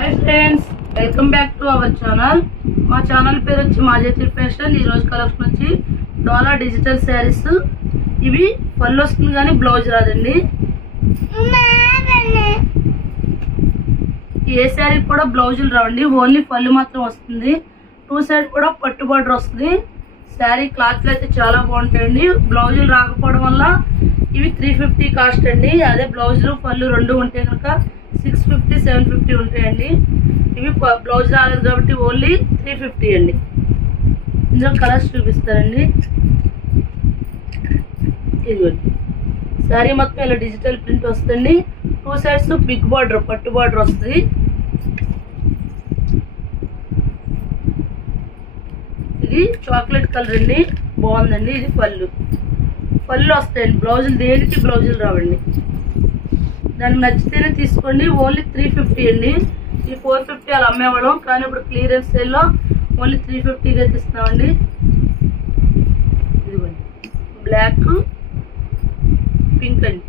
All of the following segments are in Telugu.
Hi friends, welcome back to our channel. మా ఛానల్ పేరు వచ్చి మాజేతి ఫ్యాషన్। ఈ రోజు కలెక్షన్ వచ్చి డోలా డిజిటల్ శారీస్। ఇవి పళ్ళు వస్తుంది కానీ బ్లౌజ్ రాదండి। ఏ శారీ కూడా బ్లౌజులు రావండి, ఓన్లీ పళ్ళు మాత్రం వస్తుంది। టూ సైడ్ కూడా పట్టు బార్డర్ వస్తుంది। శారీ క్లాత్లు అయితే చాలా బాగుంటాయండి। బ్లౌజులు రాకపోవడం వల్ల ఇవి 350 కాస్ట్ అండి। అదే బ్లౌజులు పళ్ళు రెండు ఉంటే కనుక 650 750 ఉంటాయండి। ఇవి బ్లౌజ్ రాలేదు కాబట్టి ఓన్లీ 350 అండి। ఇందులో కలర్స్ చూపిస్తారండి। ఇదిగోండి శారీ మొత్తం ఇలా డిజిటల్ ప్రింట్ వస్తుంది। టూ సైడ్స్ బిగ్ బార్డర్ పట్టు బార్డర్ వస్తుంది। ఇది చాక్లెట్ కలర్ అండి, బాగుందండి। ఇది పళ్ళు వస్తాయండి, బ్లౌజులు దేనికి బ్లౌజులు రావండి। దానికి నచ్చితేనే తీసుకోండి। ఓన్లీ 350 అండి। ఈ 450 అలా అమ్మేవాళ్ళం, కానీ ఇప్పుడు క్లియరెన్స్ సేల్లో ఓన్లీ 350గా తీస్తున్నామండి। ఇదిగోండి బ్లాక్ పింక్ అండి।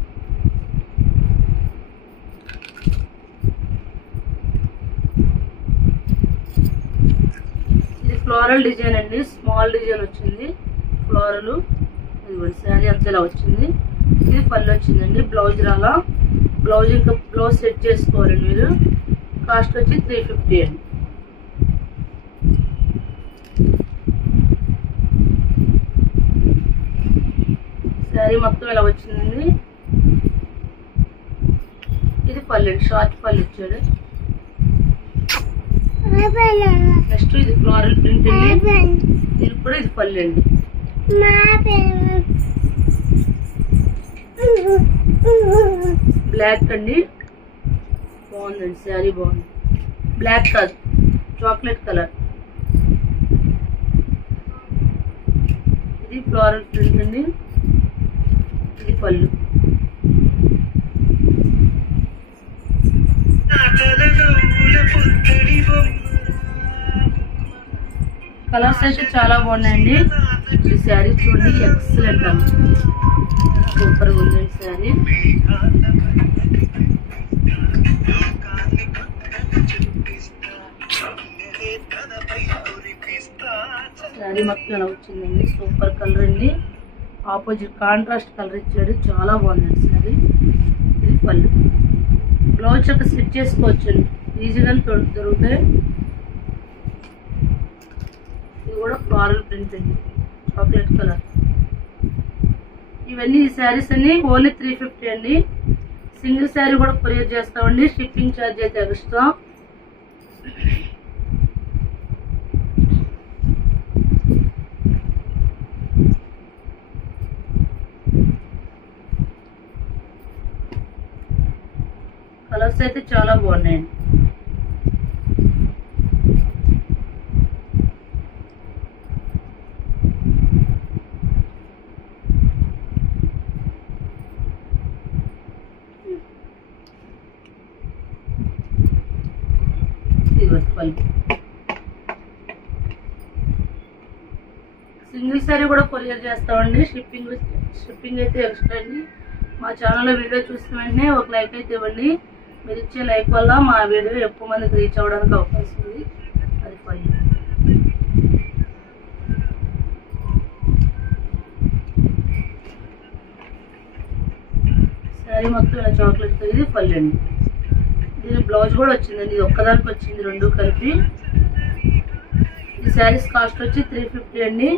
ఇది ఫ్లోరల్ డిజైన్ అండి, స్మాల్ డిజైన్ వచ్చింది ఫ్లోరల్। ఇదిగోండి శారీ అంతా ఇలా వచ్చింది। ఇది పళ్ళు వచ్చిందండి, బ్లౌజ్ రాలా। బ్లౌజ్ ఇంకా బ్లౌజ్ సెట్ చేసుకోవాలండి మీరు। కాస్ట్ వచ్చి 350 అండి। శారీ మొత్తం ఇలా వచ్చిందండి। ఇది పళ్ళు అండి, షార్ట్ పళ్ళు ఇచ్చాడు। నెక్స్ట్ ఇది ఫ్లోరల్ ప్రింట్ అండి, ఇది కూడా ఇది పళ్ళు అండి। బ్లాక్ అండి, బాగుందండి శారీ, బాగుంది। బ్లాక్ కాదు, చాక్లెట్ కలర్। ఇది ఫ్లోరల్ ప్రింట్ అండి, ఇది పళ్ళు। కలర్స్ అయితే చాలా బాగున్నాయండి। ఈ శారీ చూడండి, ఎక్సలెంట్ అండి, సూపర్గా ఉందండి శారీ। శారీ మొత్తం ఎలా వచ్చిందండి, సూపర్ కలర్ అండి। ఆపోజిట్ కాంట్రాస్ట్ కలర్ ఇచ్చాడు, చాలా బాగుందండి శారీ। ఇది పళ్ళు, బ్లౌజ్ ఒక స్టిచ్ చేసుకోవచ్చండి, ఈజీగా దొరుకుతాయి। ఇది కూడా ఫ్లోరల్ ప్రింట్ అండి, చాక్లెట్ కలర్। ఇవన్నీ ఈ శారీస్ అన్ని ఓన్లీ 350 అండి। సింగిల్ శారీ కూడా కొరియర్ చేస్తామండి, షిప్పింగ్ ఛార్జ్ అయితే ఎక్స్ట్రా। కలర్స్ అయితే చాలా బాగున్నాయండి। సింగిల్ శారీ కూడా కొరియర్ చేస్తామండి, షిప్పింగ్ అయితే ఎక్స్ట్రా అండి। మా ఛానల్లో వీడియో చూసిన వెంటనే ఒక లైక్ అయితే ఇవ్వండి। మీరు ఇచ్చే లైక్ వల్ల మా వీడియో ఎక్కువ మందికి రీచ్ అవ్వడానికి అవకాశం ఉంది। అది పళ్ళు, శారీ మొత్తం ఇలా చాక్లెట్। ఇది పళ్ళు అండి, దీని బ్లౌజ్ కూడా వచ్చిందండి, ఇది ఒక్కదానికి వచ్చింది రెండు కలిపి। ఈ శారీస్ కాస్ట్ వచ్చి 350 అండి।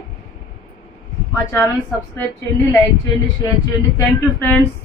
మా ఛానల్ సబ్స్క్రైబ్ చేయండి, లైక్ చేయండి, షేర్ చేయండి। Thank you friends.